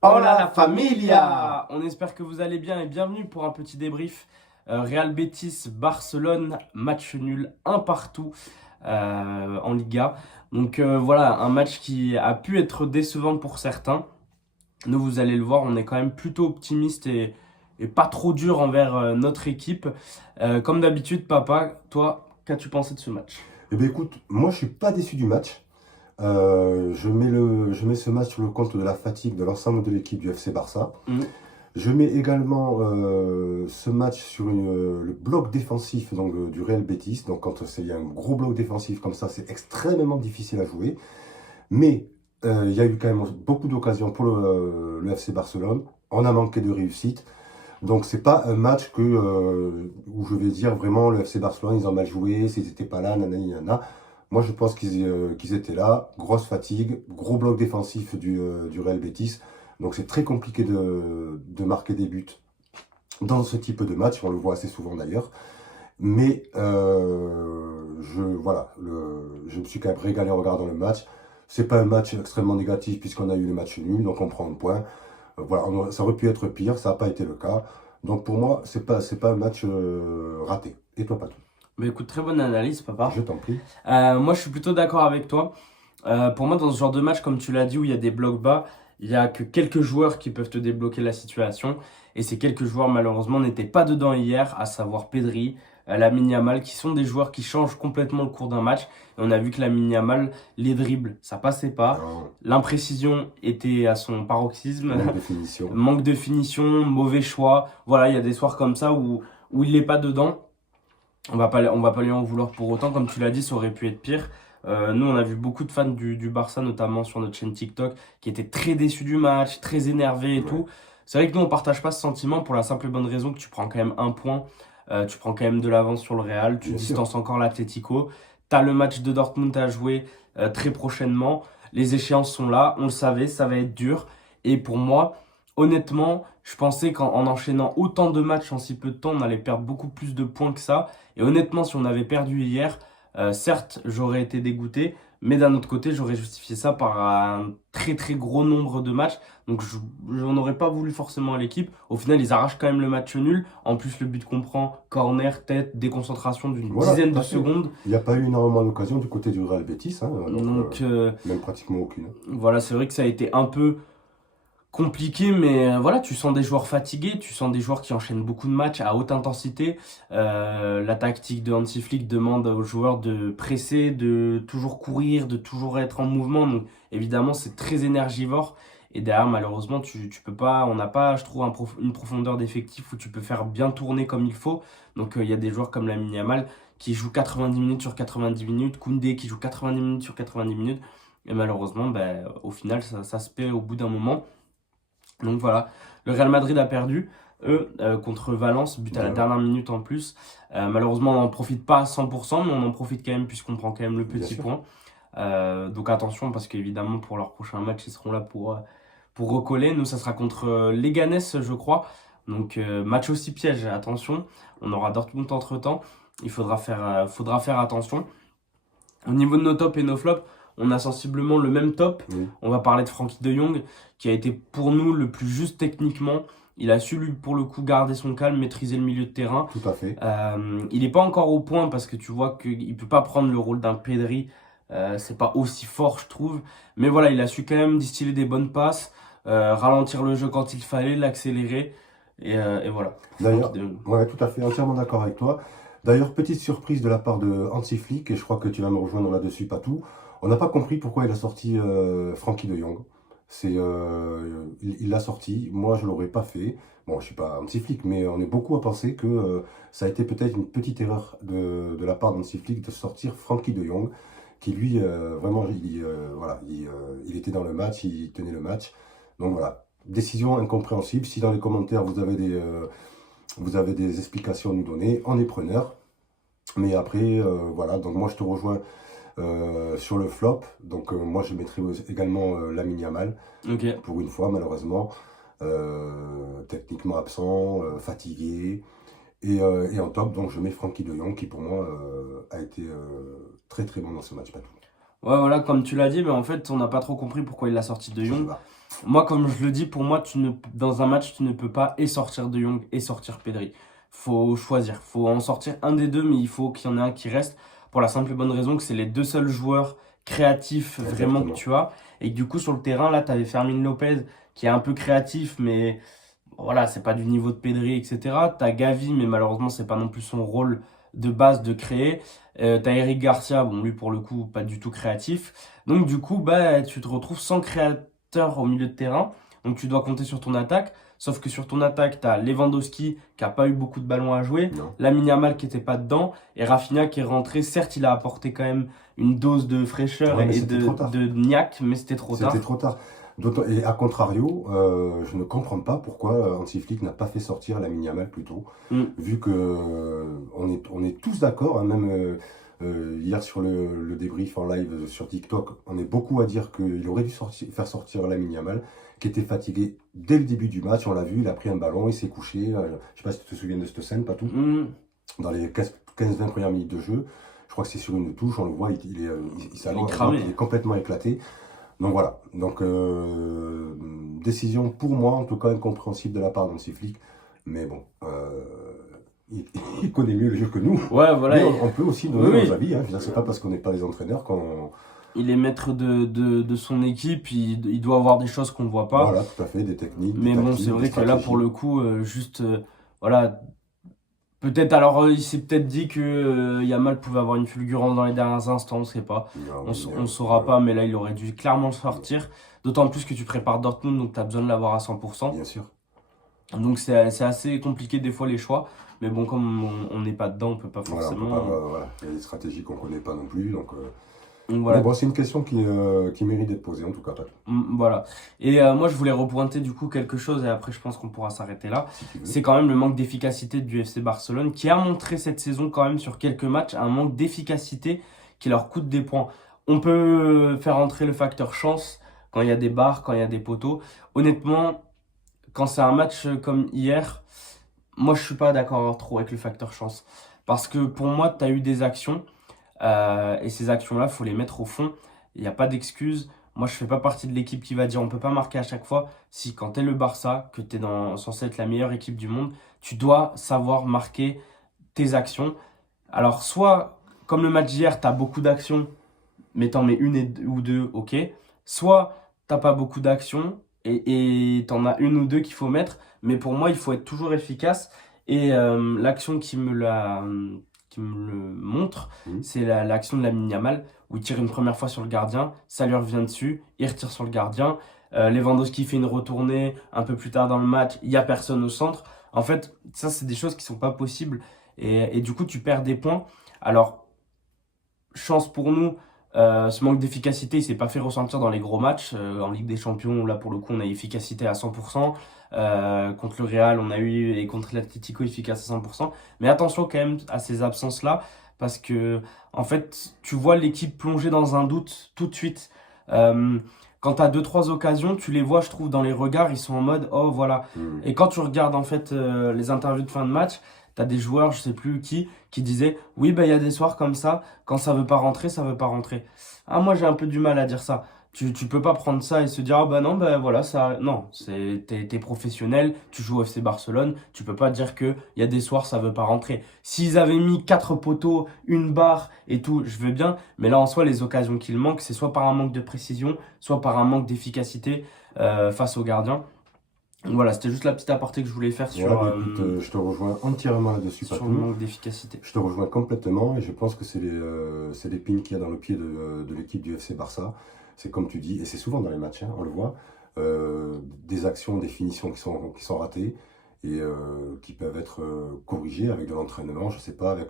Hola la familia! On espère que vous allez bien et bienvenue pour un petit débrief. Real Betis, Barcelone, match nul, un partout en Liga. Donc voilà, un match qui a pu être décevant pour certains. Nous, vous allez le voir, on est quand même plutôt optimiste et pas trop dur envers notre équipe. Comme d'habitude, papa, toi, qu'as-tu pensé de ce match? Eh bien écoute, moi je suis pas déçu du match. Je mets ce match sur le compte de la fatigue de l'ensemble de l'équipe du FC Barça. Hmm. Je mets également ce match sur le bloc défensif donc, du Real Betis. Donc quand il y a un gros bloc défensif comme ça, c'est extrêmement difficile à jouer. Mais il y a eu quand même beaucoup d'occasions pour le FC Barcelone. On a manqué de réussite. Donc c'est pas un match où je vais dire vraiment le FC Barcelone, ils ont mal joué, s'ils n'étaient pas là, nanani, nanana. Moi je pense qu'ils étaient là, grosse fatigue, gros bloc défensif du Real Betis. Donc c'est très compliqué de marquer des buts dans ce type de match, on le voit assez souvent d'ailleurs. Mais voilà, je me suis quand même régalé en regardant le match. C'est pas un match extrêmement négatif puisqu'on a eu les matchs nuls, donc on prend un point. Voilà, ça aurait pu être pire, ça n'a pas été le cas. Donc pour moi, c'est pas un match raté. Et toi, pas tout. Bah écoute, très bonne analyse, papa. Je t'en prie. Moi, je suis plutôt d'accord avec toi. Pour moi, dans ce genre de match, comme tu l'as dit, où il y a des blocs bas, il y a que quelques joueurs qui peuvent te débloquer la situation. Et ces quelques joueurs, malheureusement, n'étaient pas dedans hier, à savoir Pedri, Lamine Yamal, qui sont des joueurs qui changent complètement le cours d'un match. Et on a vu que Lamine Yamal, les dribbles, ça passait pas. Non, L'imprécision était à son paroxysme. manque de finition. Manque de finition, mauvais choix. Voilà, il y a des soirs comme ça où il n'est pas dedans. On va pas lui en vouloir pour autant. Comme tu l'as dit, ça aurait pu être pire. Nous, on a vu beaucoup de fans du Barça, notamment sur notre chaîne TikTok, qui étaient très déçus du match, très énervés et Ouais, tout. C'est vrai que nous, on partage pas ce sentiment pour la simple et bonne raison que tu prends quand même un point. Tu prends quand même de l'avance sur le Real. Tu bien sûr. distances encore l'Atlético. Tu as le match de Dortmund à jouer très prochainement. Les échéances sont là. On le savait, ça va être dur. Et pour moi, honnêtement, je pensais qu'en enchaînant autant de matchs en si peu de temps, on allait perdre beaucoup plus de points que ça. Et honnêtement, si on avait perdu hier, certes, j'aurais été dégoûté, mais d'un autre côté, j'aurais justifié ça par un très très gros nombre de matchs. Donc, je n'en aurais pas voulu forcément à l'équipe. Au final, ils arrachent quand même le match nul. En plus, le but qu'on prend, corner, tête, déconcentration d'une Voilà, dizaine tout de à fait. secondes. Il n'y a pas eu énormément d'occasions du côté du Real Betis, hein, donc Donc, même pratiquement aucune. voilà, c'est vrai que ça a été un peu compliqué, mais voilà, tu sens des joueurs fatigués, tu sens des joueurs qui enchaînent beaucoup de matchs à haute intensité. La tactique de Hansi Flick demande aux joueurs de presser, de toujours courir, de toujours être en mouvement. Donc évidemment, c'est très énergivore. Et derrière, malheureusement, tu peux pas, on n'a pas, je trouve, une profondeur d'effectif où tu peux faire bien tourner comme il faut. Donc il y a des joueurs comme Lamine Yamal qui jouent 90 minutes sur 90 minutes, Koundé qui joue 90 minutes sur 90 minutes. Et malheureusement, ben, au final, ça se paie au bout d'un moment. Donc voilà, le Real Madrid a perdu, eux, contre Valence, but à la Ouais, ouais, dernière minute en plus. Malheureusement, on n'en profite pas à 100%, mais on en profite quand même puisqu'on prend quand même le bien petit sûr. point. Donc attention, parce qu'évidemment, pour leur prochain match, ils seront là pour recoller. Nous, ça sera contre Leganés, je crois. Donc match aussi piège, attention. On aura Dortmund entre-temps. Faudra faire attention. Au niveau de nos tops et nos flops, on a sensiblement le même top. Oui, On va parler de Frankie de Jong, qui a été pour nous le plus juste techniquement. Il a su, lui, pour le coup, garder son calme, maîtriser le milieu de terrain. tout à fait. Il n'est pas encore au point parce que tu vois qu'il ne peut pas prendre le rôle d'un Pedri. C'est pas aussi fort, je trouve. Mais voilà, il a su quand même distiller des bonnes passes, ralentir le jeu quand il fallait, l'accélérer. Et voilà, pour Frankie D'ailleurs, de Jong. ouais, tout à fait, entièrement d'accord avec toi. D'ailleurs, petite surprise de la part de Hansi Flick, et je crois que tu vas me rejoindre là-dessus, pas tout. On n'a pas compris pourquoi il a sorti Frankie de Jong. Il l'a sorti, moi je l'aurais pas fait. Bon, je suis pas Hansi Flick, mais on est beaucoup à penser que ça a été peut-être une petite erreur de la part d'Hansi Flick de sortir Frankie de Jong, qui lui, vraiment, voilà, il était dans le match, il tenait le match. Donc voilà, décision incompréhensible. Si dans les commentaires vous avez des explications à nous donner, on est preneur. Mais après, voilà, donc moi je te rejoins sur le flop. Donc moi je mettrai également Lamine Yamal, Ok. pour une fois malheureusement. Techniquement absent, fatigué. Et en top, donc je mets Frankie de Jong qui pour moi a été très très bon dans ce match. Pas tout. Ouais, voilà, comme tu l'as dit, mais en fait, on n'a pas trop compris pourquoi il a sorti de Ça se Jong. bat. moi, comme je le dis, pour moi, dans un match, tu ne peux pas et sortir De Jong et sortir Pedri. Faut choisir. Faut en sortir un des deux, mais il faut qu'il y en ait un qui reste. Pour la simple et bonne raison que c'est les deux seuls joueurs créatifs vraiment que Exactement. tu as. Et que du coup, sur le terrain, là, tu avais Fermin Lopez qui est un peu créatif, mais voilà, c'est pas du niveau de Pedri, etc. T'as Gavi, mais malheureusement, c'est pas non plus son rôle de base de créer. T'as Eric Garcia, bon, lui, pour le coup, pas du tout créatif. Donc, du coup, bah, tu te retrouves sans créateur au milieu de terrain. Donc, tu dois compter sur ton attaque. Sauf que sur ton attaque, t'as Lewandowski qui a pas eu beaucoup de ballons à jouer, Non. Lamine Yamal qui était pas dedans, et Rafinha qui est rentré. Certes, il a apporté quand même une dose de fraîcheur Ouais, mais et c'était trop tard. de niaque, mais c'était trop C'était tard. trop tard. Et à contrario, je ne comprends pas pourquoi Hansi Flick n'a pas fait sortir Lamine Yamal plus tôt, Mm. vu que on est tous d'accord, hein, même hier sur le débrief en live sur TikTok, on est beaucoup à dire qu'il aurait dû faire sortir Lamine Yamal, qui était fatigué dès le début du match. On l'a vu, il a pris un ballon, il s'est couché. Je ne sais pas si tu te souviens de cette scène, pas tout. Mm. Dans les 15-20 premières minutes de jeu, je crois que c'est sur une touche, on le voit, il Il est s'allonge, cramé. il est complètement éclaté. Donc voilà, donc décision pour moi en tout cas incompréhensible de la part d'Hansi Flick, mais bon, il, il connaît mieux le jeu que nous, Ouais, voilà. mais on peut aussi donner Oui, nos oui. avis, hein. Je veux dire, c'est pas parce qu'on n'est pas les entraîneurs qu'on... Il est maître de son équipe, il doit avoir des choses qu'on ne voit pas. Voilà, tout à fait, des techniques, des Mais bon, c'est tactiques, des vrai que là, pour stratégies. le coup, voilà. Peut-être, alors, il s'est peut-être dit que Yamal pouvait avoir une fulgurance dans les derniers instants, on ne sait pas. Non, On saura pas, mais là, il aurait dû clairement le sortir. D'autant plus que tu prépares Dortmund, donc tu as besoin de l'avoir à 100%. bien sûr. Donc, c'est assez compliqué des fois les choix. Mais bon, comme on n'est pas dedans, on peut pas Voilà, on peut pas, forcément. voilà. Il y a des stratégies qu'on connaît pas non plus, donc... Donc Mais voilà. bon, c'est une question qui mérite d'être posée, en tout cas, Pat, Voilà. Et moi, je voulais repointer du coup quelque chose, et après, je pense qu'on pourra s'arrêter là. si tu veux. C'est quand même le manque d'efficacité du FC Barcelone, qui a montré cette saison, quand même, sur quelques matchs, un manque d'efficacité qui leur coûte des points. On peut faire entrer le facteur chance quand il y a des barres, quand il y a des poteaux. Honnêtement, quand c'est un match comme hier, moi, je suis pas d'accord trop avec le facteur chance. Parce que pour moi, tu as eu des actions. Et ces actions-là, faut les mettre au fond. Il n'y a pas d'excuse. Moi, je fais pas partie de l'équipe qui va dire on peut pas marquer à chaque fois. Si quand tu es le Barça, que tu es censé être la meilleure équipe du monde, tu dois savoir marquer tes actions. Alors, soit, comme le match d'hier, tu as beaucoup d'actions, mais t'en mets une ou deux, ok. Soit, t'as pas beaucoup d'actions et t'en as une ou deux qu'il faut mettre. Mais pour moi, il faut être toujours efficace. Et l'action qui me le montre, Mhm. c'est l'action de Lamine Yamal, où il tire une première fois sur le gardien, ça lui revient dessus, il retire sur le gardien. Lewandowski fait une retournée un peu plus tard dans le match, il n'y a personne au centre. En fait, ça, c'est des choses qui sont pas possibles. Et du coup, tu perds des points. Alors, chance pour nous, ce manque d'efficacité, il s'est pas fait ressentir dans les gros matchs. En Ligue des Champions, là, pour le coup, on a efficacité à 100%. Contre le Real, on a eu, et contre l'Atlético, efficace à 100%. Mais attention quand même à ces absences-là, parce que, en fait, tu vois l'équipe plonger dans un doute tout de suite. Euh, Quand tu as deux, trois occasions, tu les vois, je trouve, dans les regards, ils sont en mode, oh voilà. Mhm. Et quand tu regardes, en fait, les interviews de fin de match, tu as des joueurs, je sais plus qui disaient, oui, bah, il y a des soirs comme ça, quand ça veut pas rentrer, ça veut pas rentrer. Ah, moi, j'ai un peu du mal à dire ça. Tu peux pas prendre ça et se dire, ah bah non, bah voilà, ça. Non, t'es professionnel, tu joues au FC Barcelone, tu peux pas dire que il y a des soirs, ça veut pas rentrer. S'ils avaient mis quatre poteaux, une barre et tout, je veux bien, mais là, en soi, les occasions qu'il manque, c'est soit par un manque de précision, soit par un manque d'efficacité face au gardien. Donc voilà, c'était juste la petite aparté que je voulais faire Voilà, bah, écoute, je te rejoins entièrement là-dessus, sur le Patou. manque d'efficacité. Je te rejoins complètement et je pense que c'est les pins qu'il y a dans le pied de l'équipe du FC Barça. C'est comme tu dis, et c'est souvent dans les matchs, hein, on le voit, des actions, des finitions qui sont ratées et qui peuvent être corrigées avec de l'entraînement, je sais pas, avec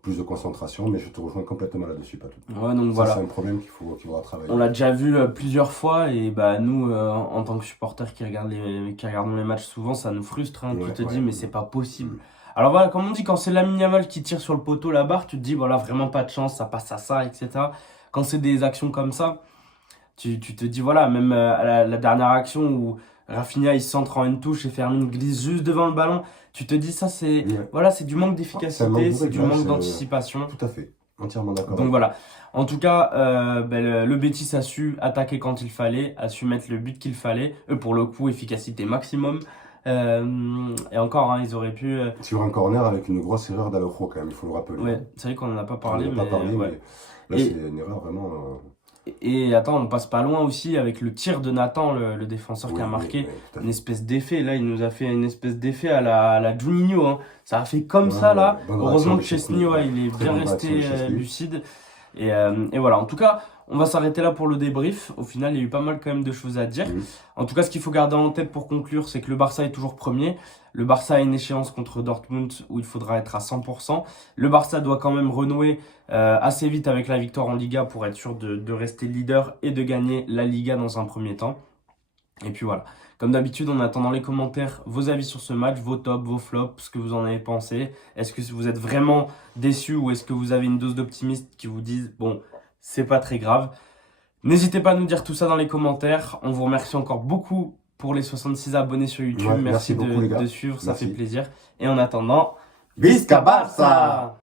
plus de concentration, mais je te rejoins complètement là-dessus, Patou. Ouais, donc Ça, c'est voilà. un problème qu'il faudra travailler. On l'a déjà vu plusieurs fois et bah nous en tant que supporters qui regardons les matchs souvent, ça nous frustre, hein. Tu Ouais, te ouais. dis mais c'est pas possible. Alors voilà, comme on dit, quand c'est Lamine Yamal qui tire sur le poteau la barre, tu te dis voilà, vraiment pas de chance, ça passe à ça, etc. Quand c'est des actions comme ça, tu te dis voilà, même à la dernière action où Rafinha il se centre en une touche et Fermin glisse juste devant le ballon, tu te dis ça c'est Ouais. voilà, c'est du manque C'est un manque d'efficacité, de c'est du réglage, manque d'anticipation. tout à fait. entièrement d'accord. Donc voilà. En tout cas, le Betis a su attaquer quand il fallait, a su mettre le but qu'il fallait. Eux, pour le coup, efficacité maximum. Et encore, hein, ils auraient pu. Sur un corner avec une grosse erreur d'Araujo quand même, il faut le rappeler. Ouais, c'est vrai qu'on n'en a pas On parlé, n'en a pas parlé, ouais. mais là Et, c'est une erreur vraiment. et attends, on passe pas loin aussi avec le tir de Nathan, le défenseur qui Oui, a oui, marqué oui, tout à une fait. espèce d'effet. Là, il nous a fait une espèce d'effet à la Juninho, hein. Ça a fait comme Ouais, ça, là. ouais, bonne réaction Heureusement de que Chesney, ouais. il est Très bien bonne réaction de resté Chesney. lucide. Et voilà, en tout cas, on va s'arrêter là pour le débrief. Au final, il y a eu pas mal quand même de choses à dire. En tout cas, ce qu'il faut garder en tête pour conclure, c'est que le Barça est toujours premier. Le Barça a une échéance contre Dortmund où il faudra être à 100%. Le Barça doit quand même renouer assez vite avec la victoire en Liga pour être sûr de rester leader et de gagner la Liga dans un premier temps. Et puis voilà. Comme d'habitude, on attend dans les commentaires vos avis sur ce match, vos tops, vos flops, ce que vous en avez pensé. Est-ce que vous êtes vraiment déçus ou est-ce que vous avez une dose d'optimisme qui vous disent bon, c'est pas très grave. N'hésitez pas à nous dire tout ça dans les commentaires. On vous remercie encore beaucoup pour les 66 abonnés sur YouTube. Ouais, merci beaucoup, les gars. de suivre, ça Merci. fait plaisir. Et en attendant, Visca Barça!